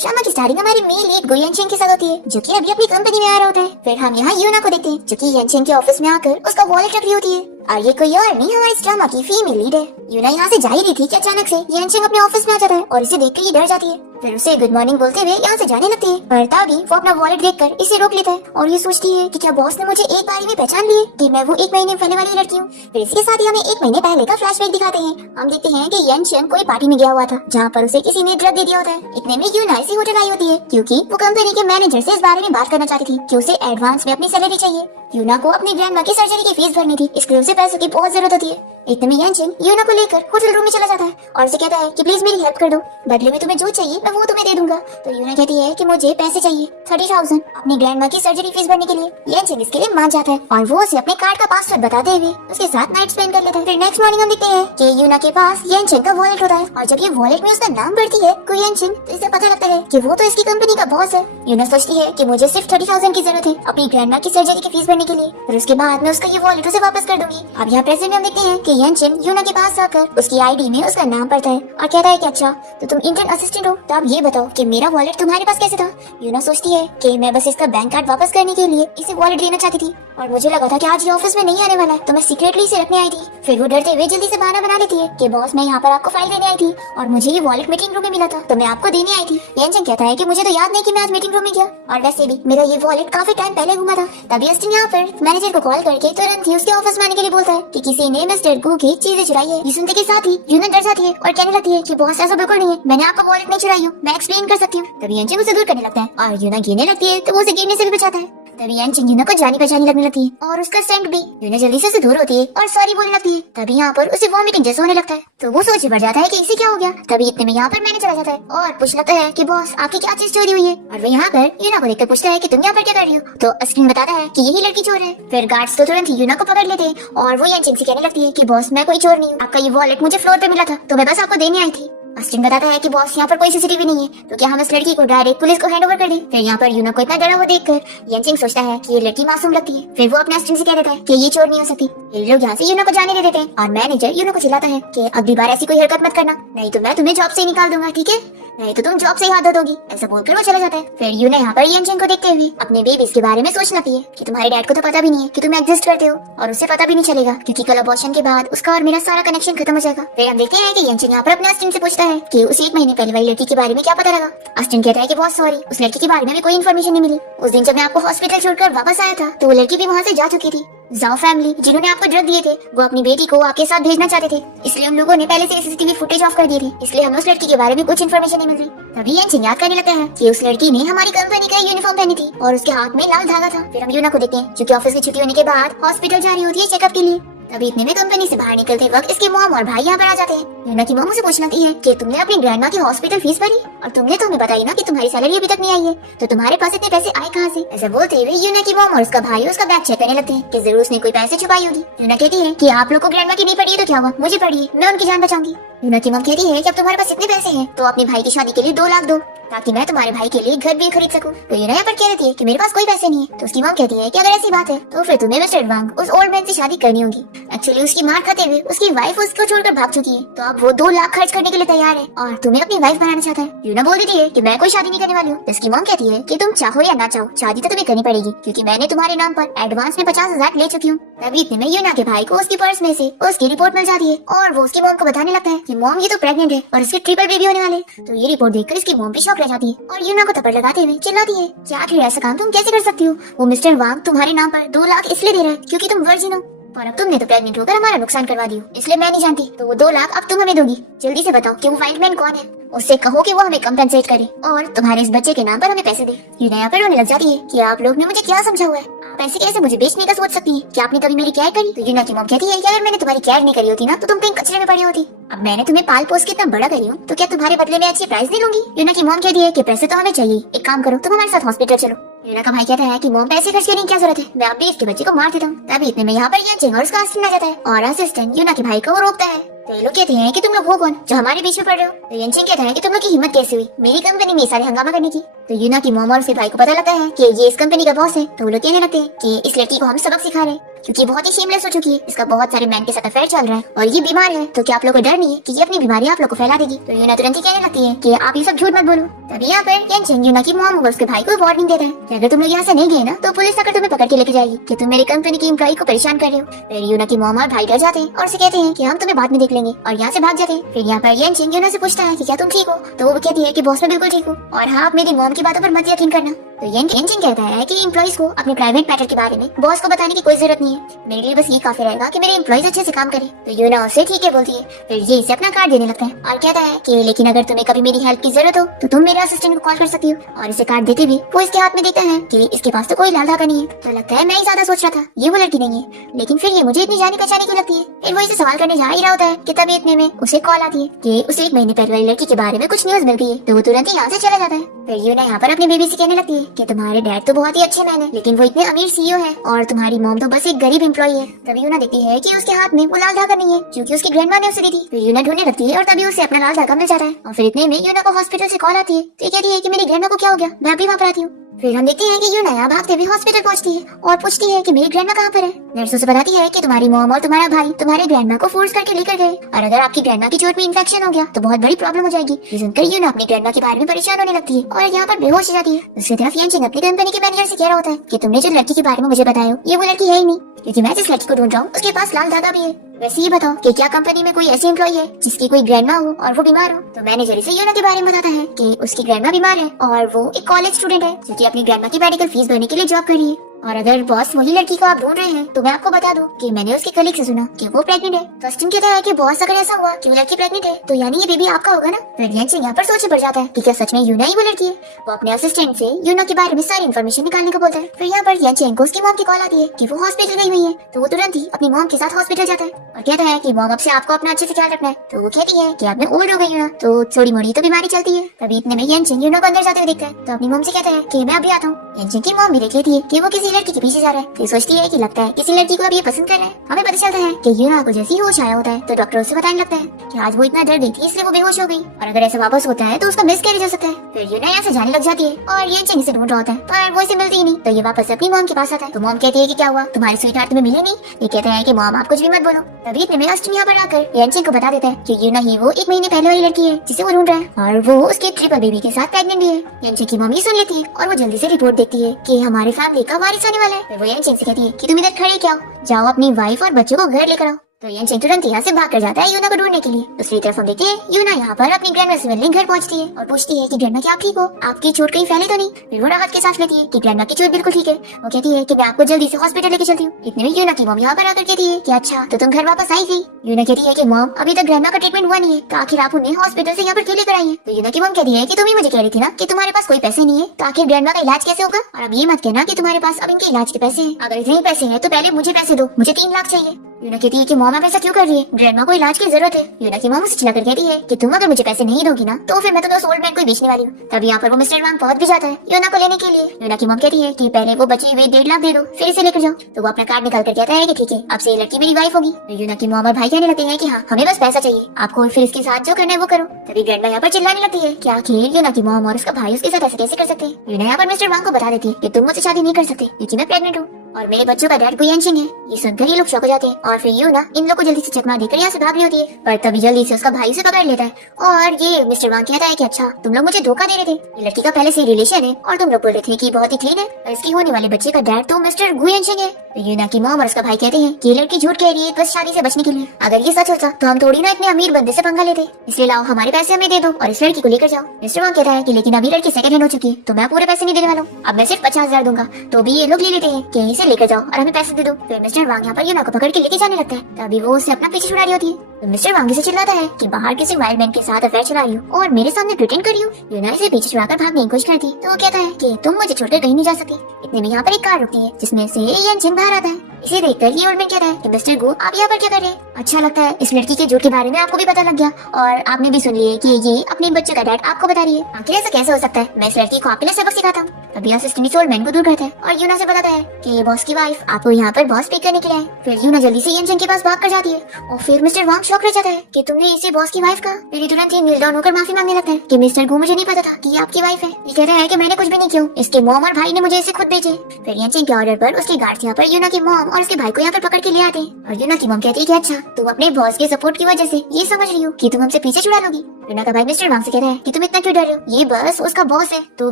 Drama की starting हमारी main lead गो यनचेंग के साथ होती है, जो कि अभी अपनी कंपनी में आ रहा होता है। फिर हम यहाँ यूना को देखते हैं, जो कि यनचेंग के ऑफिस में आकर उसका वॉलेट रख रही होती है। और ये कोई और नहीं, हमारी इस ड्रामा की फीमेल लीड है। यूना यहाँ से जा ही रही थी कि अचानक से यनचेंग अपने ऑफिस में आ जाता है और इसे देखकर ये डर जाती है। फिर उसे गुड मॉर्निंग बोलते हुए यहाँ से जाने लगती है। पर तभी वो अपना वॉलेट देखकर इसे रोक लेता है और ये सोचती है कि क्या बॉस ने मुझे एक बार में पहचान लिया कि मैं वो 1 महीने पहले वाली लड़की हूँ। फिर इसके साथ ही हमें 1 महीने पहले का फ्लैशबैक दिखाते हैं। हम देखते हैं कि यनचेंग कोई पार्टी में गया हुआ था, जहाँ पर उसे किसी ने ड्रग दे दिया होता है। इतने में यूना इसी होटल आई होती है, क्योंकि वो कंपनी के मैनेजर से इस बारे में बात करना चाहती थी कि उसे एडवांस में अपनी सैलरी चाहिए। यूना को अपनी ग्रैंडमा की सर्जरी की फीस भरनी थी, इसके लिए उसे पैसों की बहुत जरूरत होती है। इतने में यनचेंग यूना को लेकर होटल रूम में चला जाता है और उसे कहता है कि प्लीज मेरी हेल्प कर दो, बदले में तुम्हें जो चाहिए मैं वो तुम्हें दे दूंगा। तो यूना कहती है कि मुझे पैसे चाहिए 30,000 अपनी ग्रैंडमा की सर्जरी फीस भरने के लिए। यनचेंग इसके लिए मान जाता है और वो उसे अपने कार्ड का पासवर्ड बताते हुए उसके साथ नाइट स्पेंड कर लेता है। फिर नेक्स्ट मॉर्निंग हम देखते हैं कि यूना के पास यनचेंग का वॉलेट होता है और जब ये वॉलेट में उसका नाम पढ़ती है कोई यनचेंग, तो इसे पता लगता है कि वो तो इसकी कंपनी का बॉस है। यूना सोचती है कि मुझे सिर्फ 30,000 की जरूरत है अपनी ग्रैंडमा की सर्जरी की फीस भरने के लिए, फिर उसके बाद मैं उसका ये वॉलेट उसे वापस कर दूंगी। अब यहाँ प्रेजेंट में हम देखते हैं कि यनचेंग यूना के पास आकर उसकी आईडी में उसका नाम पढ़ता है और कहता है कि अच्छा तो तुम इंटर्न असिस्टेंट हो, तो आप ये बताओ कि मेरा वॉलेट तुम्हारे पास कैसे था। यूना सोचती है कि मैं बस इसका बैंक कार्ड वापस करने के लिए इसे वॉलेट देना चाहती थी और मुझे लगा था कि आज ये ऑफिस में नहीं आने वाला है, तो मैं सीक्रेटली इसे रखने आई थी। फिर वो डरते हुए जल्दी से बहाना बना लेती है कि बॉस मैं यहाँ पर आपको फाइल देने आई थी और मुझे ये वॉलेट मीटिंग रूम में मिला था, तो मैं आपको देने आई थी। यनचेंग कहता है कि मुझे तो याद नहीं कि मैं आज मीटिंग रूम में गया, और वैसे भी मेरा ये वॉलेट काफी टाइम पहले घूमा था। तभी अस्टिन यहाँ पर मैनेजर को कॉल करके तुरंत ही उसके ऑफिस में आने के लिए बोलता है कि किसी ने मिस्टर गू की चीजें चुराई है। ये सुनते के साथ ही यूना डर जाती है और कहने लगती है कि बॉस ऐसा बिल्कुल नहीं है, मैंने आपका वॉलेट नहीं चुराई हूँ, मैं एक्सप्लेन कर सकती हूँ। तभी यनचेंग उसे दूर करने लगता है और यूना गिरने लगती है तो वो उसे गिरने से भी बचाता है। तभी यनचेंग यूना को जानी पहचानी लगने लगती है और उसका सेंट भी। यूना जल्दी से उसे दूर होती है और सॉरी बोलने लगती है। तभी यहाँ पर उसे वॉमिटिंग जैसा होने लगता है, तो वो सोच बढ़ जाता है कि इसे क्या हो गया। तभी इतने में यहाँ पर मैंने चला जाता है और पूछ लगता है कि बॉस आपकी क्या चीज चोरी हुई है। और वो यहाँ पर यूना को देखकर पूछता है कि तुम यहाँ पर क्या कर रही हो, तो अस्टिन बताता है कि यही लड़की चोर है। फिर गार्ड्स तो तुरंत ही यूना को पकड़ लेते हैं और वो यनचेंग से कहने लगती है कि बॉस मैं कोई चोर नहीं हूँ, आपका ये वॉलेट मुझे फ्लोर पे मिला था, तो मैं बस आपको देने आई थी। अस्टिन बताता है कि बॉस यहाँ पर कोई सीसीटीवी नहीं है, तो क्या हम इस लड़की को डायरेक्ट पुलिस को हैंड ओवर कर दें। फिर यहाँ पर यूना को इतना डरा हुआ देखकर यनचेंग सोचता है कि ये लड़की मासूम लगती है। फिर वो अपने अस्टिन से कह देता है कि ये चोर नहीं हो सकती। ये लोग यहाँ से यूना को जाने दे देते हैं और मैनेजर यूना को चिल्लाता है कि अगली बार ऐसी कोई हरकत मत करना, नहीं तो मैं तुम्हें जॉब से ही निकाल दूंगा, ठीक है, नहीं तो तुम जॉब से ही हाथ धो दोगी। ऐसा बोलकर वो चला जाता है। फिर यूना यहाँ पर यनचेंग को देखते हुए अपने बेबीज के बारे में सोचने लगती है कि तुम्हारे डैड को तो पता भी नहीं है कि तुम एग्जिस्ट करते हो और उसे पता भी नहीं चलेगा, क्योंकि कल अबॉर्शन के बाद उसका और मेरा सारा कनेक्शन खत्म हो जाएगा। फिर हम देखते हैं कि यनचेंग यहाँ पर अपने अस्टिन से पूछता है कि उसे 1 महीने पहले वाली लड़की के बारे में क्या पता लगा। अस्टिन कहता है कि बहुत सॉरी, उस लड़की के बारे में भी कोई इन्फॉर्मेशन नहीं मिली। उस दिन जब मैं आपको हॉस्पिटल छोड़कर वापस आया था तो वो लड़की भी वहाँ से जा चुकी थी। जाओ फैमिली जिन्होंने आपको ड्रग दिए थे वो अपनी बेटी को आपके साथ भेजना चाहते थे, इसलिए उन लोगों ने पहले से सीसीटीवी फुटेज ऑफ कर दी थी, इसलिए हमें उस लड़की के बारे में कुछ इन्फॉर्मेशन नहीं मिल रही। तभी यनचेंग याद करने लगता है कि उस लड़की ने हमारी कंपनी का यूनिफॉर्म पहनी थी और उसके हाथ में लाल धागा था। फिर हम यूना को देखते हैं जो कि ऑफिस की छुट्टी होने के बाद हॉस्पिटल जा रही होती है चेकअप के लिए। तभी इतने में कंपनी से बाहर निकलते वक्त इसके मॉम और भाई यहाँ पर आ जाते हैं। यूना की मॉम उसे पूछने लगती है कि तुमने अपनी ग्रैंडमा की हॉस्पिटल फीस भरी और तुमने तो हमें बताई ना कि तुम्हारी सैलरी अभी तक नहीं आई है, तो तुम्हारे पास इतने पैसे आए कहाँ से। ऐसा बोलते हुए यूना की मॉम और उसका भाई उसका बैग चेक करने लगते हैं कि जरूर उसने कोई पैसे छुपाई होगी। यूना कहती है कि आप लोग को ग्रैंडमा की नहीं पड़ी है तो क्या हुआ, मुझे पड़ी है, मैं उनकी जान बचाऊंगी। यूना की मॉम कहती है कि अब तुम्हारे पास इतने पैसे हैं तो अपने भाई की शादी के लिए 2 लाख दो, ताकि मैं तुम्हारे भाई के लिए घर भी खरीद सकूं। तो यूना यहाँ पर कह देती है कि मेरे पास कोई पैसे नहीं है। तो उसकी मॉम कहती है कि अगर ऐसी बात है तो फिर तुम्हें मिस्टर वांग उस ओल्ड मैन से शादी करनी होगी। एक्चुअली उसकी मार खाते हुए उसकी वाइफ उसको छोड़कर भाग चुकी है, तो अब वो 2 लाख खर्च करने के लिए तैयार है और तुम्हें अपनी वाइफ बनाना चाहता है। यूना बोल देती है कि मैं कोई शादी नहीं करने वाली हूँ। इसकी मॉम कहती है कि तुम चाहो या ना चाहो शादी तो तुम्हें करनी पड़ेगी, क्योंकि मैंने तुम्हारे नाम पर एडवांस में 50,000 ले चुकी हूँ। तभी इतने में यूना के भाई को उसकी पर्स में से उसकी रिपोर्ट मिल जाती है और वो उसकी मॉम को बताने लगता है कि मॉम ये तो प्रेग्नेंट है और इसके ट्रिपल बेबी होने वाले। तो ये रिपोर्ट देखकर इसकी मॉम भी शॉक रह जाती है और यूना को थप्पड़ लगाते हुए चिल्लाती है कि आखिर ऐसा काम तुम कैसे कर सकती हो, वो मिस्टर वांग तुम्हारे नाम पर 2 लाख इसलिए दे रहा है क्योंकि तुम वर्जिन हो, और अब तुमने तो प्रेग्नेंट होकर हमारा नुकसान करवा दी, इसलिए मैं नहीं जानती, तो वो 2 लाख अब तुम हमें दोगी। जल्दी से बताओ कि वो वाइल्डमैन कौन है, उससे कहो कि वो हमें कंपेंसेट करे और तुम्हारे इस बच्चे के नाम पर हमें पैसे दे। यूना यहाँ पर रोने लग जाती है कि आप लोग ने मुझे क्या समझा हुआ है, आप ऐसे कैसे मुझे बेचने का सोच सकती है, क्या आपने कभी मेरी केयर करी। तो यूना की मॉम कहती है कि अगर मैंने तुम्हारी केयर नहीं करी होती ना तो तुम कहीं कचरे में पड़ी होती, अब मैंने तुम्हें पाल पोस के इतना बड़ा करी हूँ तो क्या तुम्हारे बदले में अच्छी प्राइस नहीं लूंगी। यूना की मॉम कहती है कि पैसे तो हमें चाहिए, एक काम करो तुम हमारे साथ हॉस्पिटल चलो। यूना का भाई कहता है कि मॉम पैसे खर्च करने की क्या जरूरत है, मैं अभी इसके बच्चे को मार देता हूँ। तभी इतने में यहाँ पर यनचेंग और उसका असिस्टेंट आ जाता है और असिस्टेंट यूना के भाई को वो रोकता है। तो ये लोग कहते हैं कि तुम लोग हो कौन जो हमारे बीच में पड़ रहे हो। तो यनचेंग कहता है कि तुम लोग की हिम्मत कैसे हुई मेरी कंपनी में सारे हंगामा करने की। तो यूना की मॉम और उसके भाई को पता लगता है कि ये इस कंपनी का बॉस है, तो वो लोग कहने लगते हैं कि इस लड़की को हम सबक सिखा रहे हैं। क्योंकि बहुत ही शेमलेस हो चुकी है, इसका बहुत सारे मैन के साथ अफेयर चल रहा है और ये बीमार है। तो क्या आप लोग को डर नहीं है कि ये अपनी बीमारी आप लोग को फैला देगी? तो यूना तुरंत ही कहने लगती है कि आप ये सब झूठ मत बोलो। तभी यहाँ पर येनचेंग यूना की मॉम उसके भाई को वार्निंग देता है कि अगर तुम लोग यहाँ से नहीं गए ना तो पुलिस आकर तुम्हें पकड़ के लेके जाएगी कि तुम मेरी कंपनी की एम्प्लॉय को परेशान कर रहे हो। फिर यूना की मॉम और भाई डर जाते हैं और उसे कहते हैं कि हम तुम्हें बाद में देख लेंगे और यहाँ से भाग जाते हैं। फिर यहाँ पर येनचेंग यूना से पूछता है कि क्या तुम ठीक हो? तो वो कहती है कि बॉस मैं बिल्कुल ठीक हूँ और हाँ, आप मेरी मॉम की बातों पर मत यकीन करना। तो येनचेंग कहता है कि एम्प्लॉइज को अपने प्राइवेट मैटर के बारे में बॉस को बताने की कोई जरूरत नहीं है, मेरे लिए बस ये काफी रहेगा कि मेरे एम्प्लॉइज अच्छे से काम करें। तो यूना उससे ठीक है बोलती है। फिर ये इसे अपना कार्ड देने लगता है और कहता है कि लेकिन अगर तुम्हें कभी मेरी हेल्प की जरूरत हो तो तुम मेरे असिस्टेंट को कॉल कर सकती हो। और इसे कार्ड देते भी वो इसके हाथ में देखता है कि इसके पास तो कोई लाल धागा नहीं है। तो लगता है मैं ही ज्यादा सोच रहा था, ये वो लड़की नहीं है, लेकिन फिर ये मुझे इतनी जानी पहचानी क्यों लगती है। फिर वो इसे सवाल करने जा ही रहा होता है कि तभी इतने में उसे कॉल आती है कि उसे 1 महीने पहले वाली लड़की के बारे में कुछ न्यूज मिल गई है। तो वो तुरंत ही यहाँ से चला जाता है। फिर यूना यहाँ पर अपनी बेबी से कहने लगती है कि तुम्हारे डैड तो बहुत ही अच्छे मैन है, लेकिन वो इतने अमीर सीईओ है और तुम्हारी मॉम तो बस एक गरीब एम्प्लॉई है। तभी यूना देखती है कि उसके हाथ में वो लाल धागा नहीं है क्योंकि उसकी ग्रैंडमा ने उसे दी थी। फिर यूना ढूंढने लगती है और तभी उसे अपना लाल धागा मिल जाता है। और फिर इतने में यूना को हॉस्पिटल से कॉल आती है। तो ये कहती है कि मेरी ग्रैंडमा को क्या हो गया, मैं अभी वहाँ पर आती हूँ। फिर हम देखते हैं कि यूना यहाँ भागते हुए हॉस्पिटल पहुंचती है और पूछती है कि मेरी ग्रैंडमा कहाँ पर है। नर्स उसे बताती है कि तुम्हारी मॉम और तुम्हारा भाई तुम्हारे ग्रैंडमा को फोर्स करके लेकर गए और अगर आपकी ग्रैंडमा की चोट में इन्फेक्शन हो गया तो बहुत बड़ी प्रॉब्लम हो जाएगी। ये सुनकर यूना अपनी ग्रैंडमा के बारे में परेशान होने लगती है और यहाँ पर बेहोश हो जाती है। दूसरी तरफ येनचेंग अपनी कंपनी के मैनेजर से कह रहा होता है कि तुमने जो लड़की के बारे में मुझे बताया ये वो लड़की है ही नहीं, क्योंकि मैं जिस लड़की को ढूंढ रहा हूँ उसके पास लाल धागा भी है। वैसे ये बताओ कि क्या कंपनी में कोई ऐसी एम्प्लॉई है जिसकी कोई ग्रैंडमा हो और वो बीमार हो? तो मैनेजर इसे यूना के बारे में बताता है कि उसकी ग्रैंडमा बीमार है और वो एक कॉलेज स्टूडेंट है जो कि अपनी ग्रैंडमा की मेडिकल फीस भरने के लिए जॉब कर रही है। और अगर बॉस वही लड़की को आप ढूंढ रहे हैं तो मैं आपको बता दूं कि मैंने उसके कलीग से सुना कि वो प्रेग्नेंट है। तो अस्टिन कहता है कि बॉस अगर ऐसा हुआ कि वो लड़की प्रेग्नेंट है तो यानी ये बेबी आपका होगा ना। फिर येनचेंग यहाँ पर सोच पड़ जाता है कि क्या सच में यूना ही वो लड़की है। वो अपने असिस्टेंट से यूना के बारे में सारी इन्फॉर्मेशन निकालने को बोलता है। फिर यहाँ पर येनचेंग को उसकी मॉम की कॉल आती है कि वो हॉस्पिटल गई हुई है। तो वो तुरंत ही अपनी मॉम के साथ हॉस्पिटल जाता है और कहता है कि मॉम अब से आपको अपना अच्छे से ख्याल रखना है। तो वो कहती है कि आप में ओल्ड हो गई हो ना, तो थोड़ी मोड़ी तो बीमारी चलती है। तभी इतने में येनचेंग यूना को अंदर जाते हुए देखता है तो अपनी मॉम से कहता है कि मैं अभी आता हूँ। येनचेंग की मॉम भी देख लेती है कि वो किसी लड़की के पीछे जा रहा है। फिर सोचती है कि लगता है किसी लड़की को अब ये पसंद कर रहा है। हमें पता चलता है कि यूना को जैसे ही होश आया होता है तो डॉक्टर उसे बताने लगता है कि आज वो इतना डर गई थी इसलिए वो बेहोश हो गई और अगर ऐसा वापस होता है तो उसका मिसकैरेज हो सकता है। फिर यूना यहाँ से जाने लग जाती है और येनचेंग इसे ढूंढ रहा होता है पर वो इसे मिलती ही नहीं। तो ये वापस अपनी मॉम के पास आता है। तो मॉम कहती है कि क्या हुआ, तुम्हारी स्वीटहार्ट तुम्हें मिली नहीं? ये कहता है कि मॉम आप कुछ भी मत बोलो। तभी इतने में अस्टिन यहाँ पर आकर येनचेंग को बता देता है कि यूना ही वो 1 महीने पहले वाली लड़की है जिसे वो ढूंढ रहा है और वो उसके ट्रिपल बेबी के साथ प्रेग्नेंट भी है। येनचेंग की मम्मी सुन लेती है और वो जल्दी से रिपोर्ट देती है कि हमारे फैमिली का वारिस आने वाला है। फिर वो येनचेंग से कहती है कि तुम इधर खड़े क्या हो, जाओ अपनी वाइफ और बच्चों को घर लेकर आओ। तो येनचेंग तुरंत यहाँ से भाग कर जाता है यूना को ढूंढने के लिए। दूसरी तरफ हम देखते हैं यूना यहाँ पर अपनी ग्रैंडमा से मिलने घर पहुंचती है और पूछती है कि ग्रैंडमा क्या आप ठीक हो, आपकी चोट कहीं फैली तो नहीं? फिर वो राहत के सांस लेती है कि ग्रैंडमा की चोट बिल्कुल ठीक है। वो कहती है कि मैं आपको जल्दी से हॉस्पिटल लेके चलती हूँ। इतने में यूना की मॉम यहाँ पर आकर कहती है कि अच्छा तो तुम घर वापस आई गई। यूना कहती है कि मॉम अभी तक ग्रैंडमा का ट्रीटमेंट हुआ नहीं है तो आखिर आप उन्हें हॉस्पिटल से यहाँ पर क्यों लेकर आई है? तो यूना की मॉम कहती है कि तुम ही मुझे कह रही थी ना कि तुम्हारे पास कोई पैसे नहीं है तो आखिर ग्रैंडमा का इलाज कैसे होगा? और अब ये मत कहना कि तुम्हारे पास अब इनके इलाज के पैसे हैं। अगर इतने पैसे हैं तो पहले मुझे पैसे दो, मुझे 3 लाख चाहिए। यूना कहती है कि मॉम आप ऐसा क्यों कर रही है, ग्रैंडमा को इलाज की जरूरत है। यूना की मॉम उसे चिल्लाकर कहती है कि तुम अगर मुझे पैसे नहीं दोगी ना तो फिर मैं तुम्हें उस ओल्ड मैन को बेचने वाली हूँ। तब यहाँ पर वो मिस्टर वांग पहुंच भी जाता है यूना को लेने के लिए। यूना की मॉम कहती है कि पहले वो बची हुई 1.5 लाख दे दो फिर इसे लेकर जाओ। तो वो अपना कार्ड निकाल कर कहता है कि ठीक है अब से ये लड़की मेरी वाइफ होगी। तो यूना की मॉम और भाई कहने लगते हैं कि हाँ हमें बस पैसा चाहिए, आपको फिर इसके साथ जो करना है वो करो। तभी ग्रैंडमा यहाँ पर चिल्लाने लगती है कि आखिर यूना की मॉम और उसका भाई उसके साथ ऐसे कैसे कर सकते हैं। यूना यहाँ पर मिस्टर वांग को बता देती है कि तुम मुझसे शादी नहीं कर सकते क्योंकि मैं प्रेग्नेंट हूँ और मेरे बच्चों का डैड गुयानशिंग है। ये सुनकर ये लोग शॉक हो जाते हैं और फिर यूना इन लोग को जल्दी से चकमा देकर यहाँ से भाग रही होती है पर तभी जल्दी से उसका भाई उसे पकड़ लेता है और ये मिस्टर वांग कहता है कि अच्छा तुम लोग मुझे धोखा दे रहे थे, ये लड़की का पहले से रिलेशन है और तुम लोग बोल रहे थे कि बहुत ही क्लीन है और इसकी होने वाले बच्चे का डैड तो मिस्टर गुयानशिंग है। तो यूना की मॉम और उसका भाई कहते हैं कि ये लड़की झूठ कह रही है बस शादी से बचने के लिए, अगर ये सच होता तो हम थोड़ी ना इतने अमीर बंदे से पंगा लेते, इसलिए लाओ हमारे पैसे हमें दे दो और इस लड़की को लेकर जाओ। मिस्टर वांग कहता है कि लेकिन अभी लड़की सेकंड हैंड हो चुकी है तो मैं पूरे पैसे नहीं देने वाला हूँ, अब मैं सिर्फ 50,000 दूंगा। तो भी ये लोग ले लेते हैं कि इसे लेकर जाओ और हमें पैसे दे दो। फिर मिस्टर वांग यहाँ पर यूना को पकड़ के लेके जाने लगता है। तभी वो उसे अपना पीछे छुड़ा रही होती है। तो मिस्टर वांग से चिल्लाता है कि बाहर किसी वाइल्ड मैन के साथ अफेयर चला रही हो और मेरे सामने प्रिटेंड कर रही हो। यूना इसे पीछे छुड़ाकर भागने की कोशिश करती तो वो कहता है कि तुम मुझे छोड़कर कहीं नहीं जा सकती। इतने में यहाँ पर एक कार रुकती है जिसमें से येनचेंग बाहर आता है। इसे देखकर ये ओल्ड मैन कहता है कि मिस्टर गो आप यहाँ पर क्या कर रहे हैं? अच्छा लगता है इस लड़की के झूठ के बारे में आपको भी पता लग गया और आपने भी सुन लिया कि ये अपने बच्चे का डैड आपको बता रही है। आखिर ऐसा कैसे हो सकता है, मैं इस लड़की को आपके लिए सबक सिखाता हूँ। तभी असिस्टेंट ओल्ड मैन को दूर करता है और यूना से बताता है कि बॉस की वाइफ आपको यहाँ पर बॉस पिक करने के लिए है। फिर यूना जल्दी से येनचेंग के पास भाग कर जाती है और फिर मिस्टर वांग शौक रह जाता है कि तुमने इसे बॉस की वाइफ कहा। फिर तुरंत ही नील डाउन होकर माफी मांगने लगता है कि मिस्टर गु मुझे नहीं पता था कि ये आपकी वाइफ है। ये कह रहा है कि मैंने कुछ भी नहीं किया, इसके मॉम और भाई ने मुझे इसे खुद भेजे। फिर येनचिंग के ऑर्डर पर उसके गार्ड्स यहाँ पर यूना की मॉम और उसके भाई को यहाँ पर पकड़ के ले आते हैं और यूना की मॉम कहती है कि अच्छा तुम अपने बॉस के सपोर्ट की वजह से ये समझ रही हो कि तुम हमसे पीछे छुड़ा लोगी। यूना का भाई मिस्टर वांग से कह रहा है कि तुम इतना क्यों डर रहे हो, ये बस उसका बॉस है। तो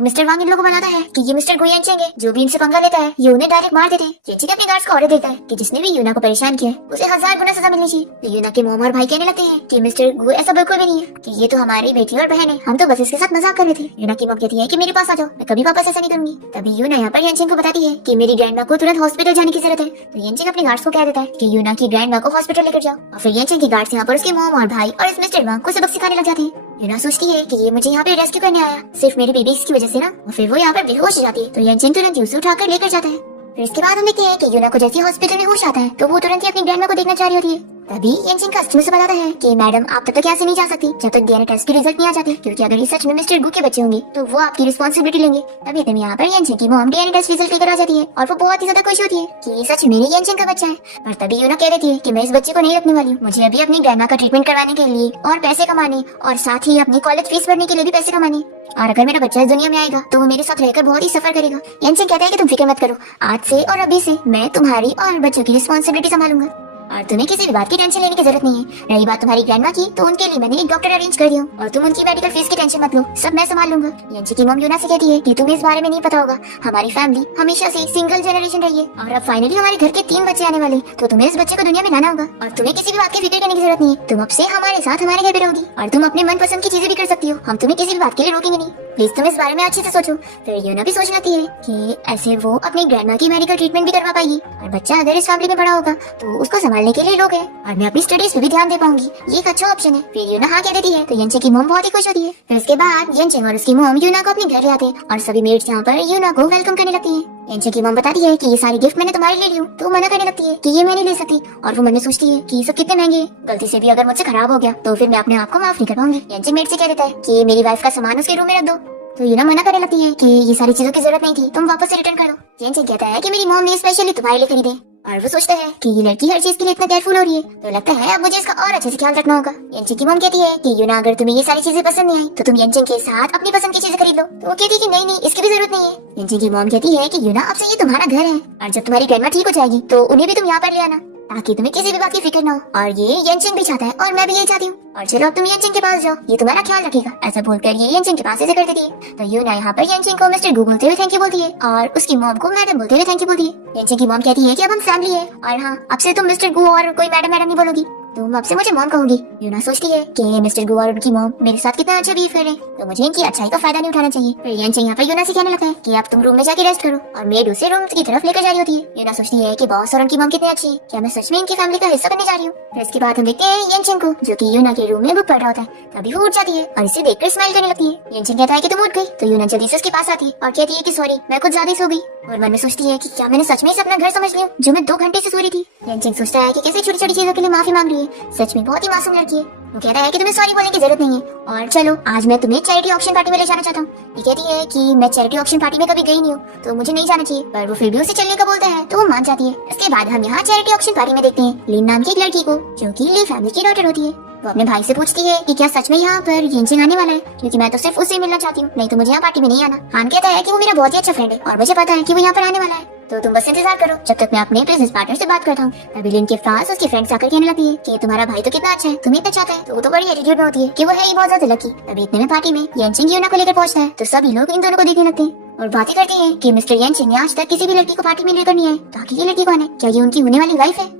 मिस्टर वांग इन लोगों को बताता है कि ये मिस्टर गु येनचिंग है, जो भी इनसे पंगा लेता है ये उन्हें डायरेक्ट मार देते हैं। येनचिंग अपने गार्ड्स को ऑर्डर देता है कि जिसने भी यूना को परेशान किया है उसे 1000 गुना सजा मिलनी चाहिए। तो यूना के मॉम और भाई कहने लगते हैं कि मिस्टर गु ऐसा बिल्कुल भी नहीं है, कि ये तो हमारी बेटी और बहन है, हम तो बस इसके साथ मजाक कर रहे थे। यूना की मॉम कहती है कि मेरे पास आ जाओ, मैं कभी वापस ऐसा नहीं करूंगी। तभी यूना यहाँ पर येनचिंग को बताती है कि मेरी ग्रैंडमा को तुरंत हॉस्पिटल जाने की जरूरत है। तो येनचिंग अपने गार्ड्स को कह देता है कि यूना की ग्रैंडमा को हॉस्पिटल लेकर जाओ और फिर येनचिंग के गार्ड्स यहाँ पर उसके मॉम और भाई और इस मिस्टर वांग को सबक सिखाने लग जाते हैं। यूना सोचती है कि ये मुझे यहाँ पे रेस्क्यू करने आया सिर्फ मेरे बेबी की वजह से ना, और फिर वो यहाँ पर बेहोश हो जाती है। तो येनचिंग तुरंत उसे उठाकर लेकर जाता है। फिर इसके बाद हम देखते हैं कि यूना को जैसे हॉस्पिटल में होश आता है तो वो तुरंत ही अपनी ग्रैंडमा को देखना चाह रही होती है। तभी येनचिंग कस्टमर से बताता है कि मैडम आप तब तक यहाँ से नहीं जा सकती जब तक डीएनए टेस्ट के रिजल्ट नहीं आ जाते, क्योंकि अगर ये सच में मिस्टर गु के बच्चे होंगे तो वो आपकी रिस्पॉन्सिबिलिटी लेंगे। तभी इतने में यहाँ पर येनचिंग की मॉम डीएनए टेस्ट रिजल्ट लेकर आ जाती है और वो बहुत ही ज्यादा खुश होती है कि ये सच मेरे येनचिंग का बच्चा है। पर तभी यूना कह देती है कि मैं इस बच्चे को नहीं रखने वाली हूँ, मुझे अभी अपनी ग्रैंडमा का ट्रीटमेंट करवाने के लिए और पैसे कमाने और साथ ही अपनी कॉलेज फीस भरने के लिए भी पैसे कमाने, और अगर मेरा बच्चा इस दुनिया में आएगा तो वो मेरे साथ रहकर बहुत ही सफर करेगा। येनचिंग कहता है कि तुम फिक्र मत करो, आज से और अभी से मैं तुम्हारी और बच्चों की रिस्पॉन्सिबिलिटी संभालूंगा और तुम्हें किसी भी बात की टेंशन लेने की जरूरत नहीं है। रही बात तुम्हारी ग्रैंडमा की, तो उनके लिए मैंने एक डॉक्टर अरेंज कर दिया और तुम उनकी मेडिकल फीस की टेंशन मत लो, सब मैं संभाल लूंगा। येनचिंग की मॉम यूना से कहती है कि तुम्हें इस बारे में नहीं पता होगा, हमारी फैमिली हमेशा से सिंगल जनरेशन रही है और अब फाइनली हमारे घर के 3 बच्चे आने वाले, तो तुम्हें इस बच्चे को दुनिया में लाना होगा और तुम्हें किसी भी बात की फिक्र करने की जरूरत नहीं है। तुम अब से हमारे साथ हमारे घर पे रहोगी और तुम अपने मनपसंद की चीजें भी कर सकती हो, हम तुम्हें किसी भी बात के लिए रोकेंगे नहीं। प्लीज तुम इस बारे में अच्छे से सोचो। फिर यूना भी सोच लेती है कि ऐसे वो अपनी ग्रैंडमा की मेडिकल ट्रीटमेंट भी करवा पाएगी और बच्चा अगर इस फैमिली में बड़ा होगा तो उसको संभालने के लिए लोग हैं और मैं अपनी स्टडीज पे भी ध्यान दे पाऊंगी, ये एक अच्छा ऑप्शन है। फिर यूना हाँ कह देती है तो येनचिंग की मॉम बहुत ही खुश होती है। फिर उसके बाद येनचिंग और उसकी मॉम यूना को अपने घर ले आते हैं और सभी मेड्स यहाँ पर यूना को वेलकम करने लगती है। येनचिंग की मॉम बताती है कि ये सारी गिफ्ट मैंने तुम्हारे लिए ली हूँ, तो मना करने लगती है कि ये मैं नहीं ले सकती और वो मन में सोचती है कि ये सब कितने महंगे हैं, गलती से भी अगर मुझसे खराब हो गया तो फिर मैं अपने आप को माफ नहीं कर पाऊंगी। येनचिंग मेड से कह देता है कि मेरी वाइफ का सामान उसके रूम में रख दो, तो यूना मना करने लगती है कि ये सारी चीजों की जरूरत नहीं थी, तुम वापस से रिटर्न कर दो। येनचिंग कहता है कि मेरी मॉम ने स्पेशली तुम्हारे लिए खरीदे और वो सोचता है कि ये लड़की हर चीज के लिए इतना केयरफुल हो रही है, तो लगता है अब मुझे इसका और अच्छे से ख्याल रखना होगा। येनचिंग की मॉम कहती है कि यूना अगर तुम्हें ये सारी चीजें पसंद नहीं आई तो तुम येनचिंग के साथ अपनी पसंद की चीजें खरीद लो, तो वो कहती है कि नहीं इसकी भी जरूरत नहीं है। येनचिंग की मॉम कहती है कि यूना अब से ये तुम्हारा घर है और जब तुम्हारी ग्रैंडमा ठीक हो जाएगी तो उन्हें भी तुम यहाँ पर ले आना ताकि तुम्हें किसी भी बात की फिक्र न हो, और ये येनचिंग भी चाहता है और मैं भी यही चाहती हूँ। और चलो अब तुम येनचिंग के पास जाओ, ये तुम्हारा ख्याल रखेगा। ऐसा बोलकर ये येनचिंग के पास ऐसे कर देती है। तो यूना यहाँ पर येनचिंग को मिस्टर गु बोलते हुए थैंक यू बोलती है और उसकी मॉम को मैडम बोलते हुए थैंक यू बोलती है। येनचिंग की मॉम कहती है कि अब हम फैमिली है और हाँ अब से तुम मिस्टर गु और कोई मैडम नहीं बोलोगी, तुम अब से मुझे मॉम कहोगी। यूना सोचती है कि मिस्टर गु और उनकी मॉम मेरे साथ कितना अच्छा बिहेव कर रहे हैं, तो मुझे इनकी अच्छाई का फायदा नहीं उठाना चाहिए। फिर येनचिंग यहाँ पर यूना से कहने लगता है कि अब तुम रूम में जाके रेस्ट करो और मेड उसे रूम की तरफ लेकर जा रही होती है। यूना सोचती है कि बॉस और उनकी मॉम कितनी अच्छी है, क्या मैं सच में इनकी फैमिली का हिस्सा बनने जा रही हूँ। फिर इसके बाद हम देखते हैं येनचिंग को जो कि यूना के रूम में बुक पढ़ रहा होता है। तभी वो उठ जाती है और इसे देखकर स्माइल करने लगती है। येनचिंग कहता है कि तुम उठ गई, तो यूना जल्दी से उसके पास आती है और कहती है कि सॉरी मैं कुछ ज्यादा ही सो गई, और मन में सोचती है कि क्या मैंने सच में इसे अपना घर समझ लिया जो मैं 2 घंटे से सो रही थी। येनचिंग सोचता है कि कैसे छोटी छोटी चीजों के लिए माफी मांग रही है, सच में बहुत ही मासूम लड़की है। वो कहता है कि तुम्हें सॉरी बोलने की जरूरत नहीं है और चलो आज मैं तुम्हें चैरिटी ऑक्शन पार्टी में ले जाना चाहता हूँ। ये कहती है कि मैं चैरिटी ऑक्शन पार्टी में कभी गई नहीं हूँ तो मुझे नहीं जाना चाहिए, पर वो फिर भी उसे चलने का बोलता है तो वो मान जाती है। इसके बाद हम यहाँ चैरिटी ऑक्शन पार्टी में देखते हैं लिन नाम की एक लड़की को जो कि ली फैमिली की डॉटर होती है। वो अपने भाई से पूछती है कि क्या सच में यहाँ पर येनचिंग आने वाला है, क्योंकि मैं तो सिर्फ उससे मिलना चाहती हूँ, नहीं तो मुझे यहाँ पार्टी में नहीं आना। हान कहता है कि वो मेरा बहुत ही अच्छा फ्रेंड है और मुझे पता है कि वो यहाँ पर आने वाला है, तो तुम बस इंतजार करो जब तक मैं अपने बिजनेस पार्टनर से बात करता हूँ। तभी लिन के पास उसकी फ्रेंड्स आकर कहने लगती है कि तुम्हारा भाई तो कितना अच्छा है, तुम्हें इतना चाहता है, तो वो तो बड़ी एटीट्यूड में होती है कि वो है ही बहुत ज्यादा लकी। तभी इतने में पार्टी में येनचिंग यूना को लेकर पहुंचता है तो सभी लोग इन दोनों को देखने लगते हैं और बातें करते हैं कि मिस्टर येनचिंग ने आज तक किसी भी लड़की को पार्टी में लेकर नहीं आए, तो आखिर ये लड़की कौन है, क्या ये उनकी होने वाली वाइफ है।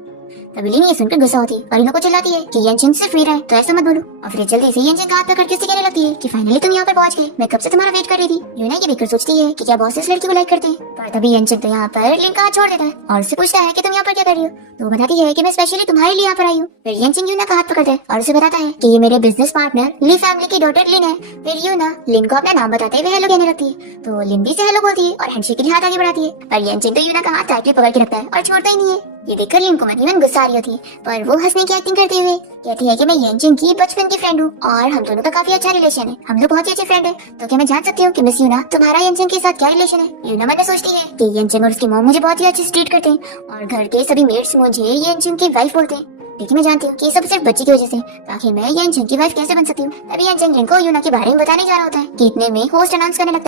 तभी लिन ये सुनकर गुस्सा होती है और इन लोगों को चिल्लाती है कि येनचिंग सिर्फ मेरा है तो ऐसा मत बोलो, और फिर जल्दी से येनचिंग का हाथ पकड़ के उससे कहने लगती है कि फाइनली तुम यहाँ पर पहुंच गए, मैं कब से तुम्हारा वेट कर रही थी। यूना ये देखकर सोचती है कि क्या बॉस इस लड़की को लाइक करते हैं, पर तभी येनचिंग तो यहाँ पर लिन का हाथ छोड़ देता है और उससे पूछता है कि तुम यहाँ पर क्या कर रही हो, तो वो बताती है कि मैं स्पेशली तुम्हारे लिए यहाँ पर आई हूँ। फिर येनचिंग यूना का हाथ पकड़ता है और उसे बताता है कि ये मेरे बिजनेस पार्टनर ली फैमिली की डॉटर लिन है। फिर यूना लिन को अपना नाम बताते हुए हेलो कहने लगती है, तो लिन भी से हेलो बोलती है और हैंडशेक के लिए हाथ आगे बढ़ाती है, पर येनचिंग तो यूना का हाथ टाइटली पकड़ के रखता है और छोड़ता ही नहीं है। ये देखकर लिन को मन ही मन गुस्सा आ रही होती है, पर वो हंसने की एक्टिंग करते हुए कहती है कि मैं येनचिंग की बचपन की फ्रेंड हूँ और हम दोनों का काफी अच्छा रिलेशन है, हम लोग बहुत ही अच्छे फ्रेंड है, तो क्या मैं जान सकती हूँ कि मिस यूना तुम्हारा येनचिंग के साथ क्या रिलेशन है। यूना मन में सोचती है कि येनचिंग और उसकी मॉम मुझे बहुत ही अच्छे से ट्रीट करते हैं और घर के सभी मेट्स मुझे येनचिंग की वाइफ बोलते हैं, लेकिन मैं जानती हूँ कि ये सब सिर्फ बच्ची की वजह से। तो आखिर मैं यनचंग की वाइफ कैसे बन सकती हूँ? तभी यनचंग जिनको यूना के बारे में बताने जा रहा होता है कि इतने में होस्ट अनाउंस करने लगता है